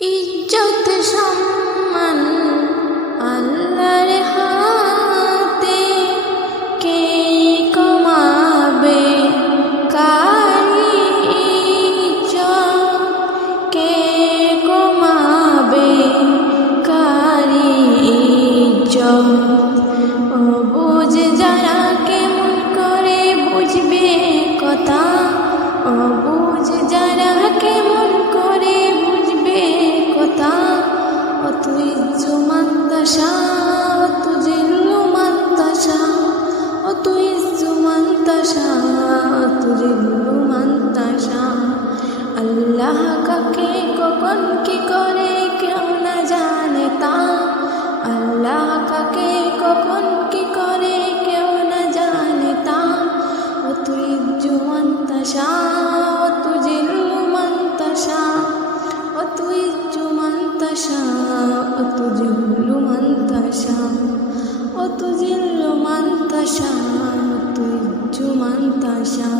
ইজ্জত সম্মান আল্লাহর হাতে, কে কমাবে কারি ইজ্জত, কে কমাবে কারি ইজ্জত। ও বুঝ যারা কেমন করে বুঝবে কথা, ও বুঝ যারা কেমন করে বুঝবে কথা। ও তুই জুমান্তাসা, ও তুই লুমান্তাসা, ও তুই জুমান্তাসা, ও তুই লুমান্তাসা। আল্লাহ কাকে কখন কি করে কেউ না জানে তা, আল্লাহ কাকে কখন কি করে কেউ না জানে তা। ও তুই জুমান্তাসা, ও তুই লুমান্তাসা, ও তুই জুমান্তাসা, ও তুই লুমান্তাসা, ও তুই লুমান্তাসা, ও তুই জুমান্তাসা।